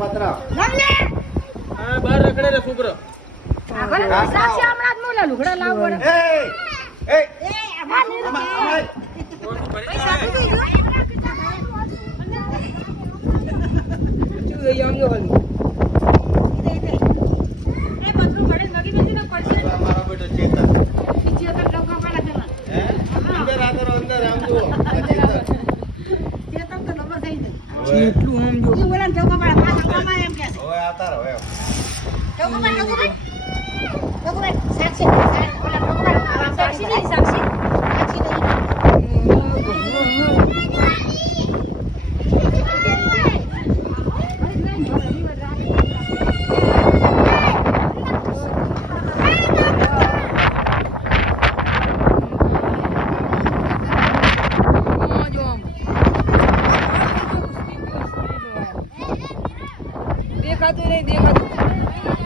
પતરા હા બાર રખડે રે છોકરો સાક્ષી હમણાં જ મોલા લુગડા લાવ પડે એ મારો બેટો ચેતન અંદર આતરો અંદર આમ જુઓ એટલું આમ જો હવે આતાર હવે દેખાતું નહીં દેખાતું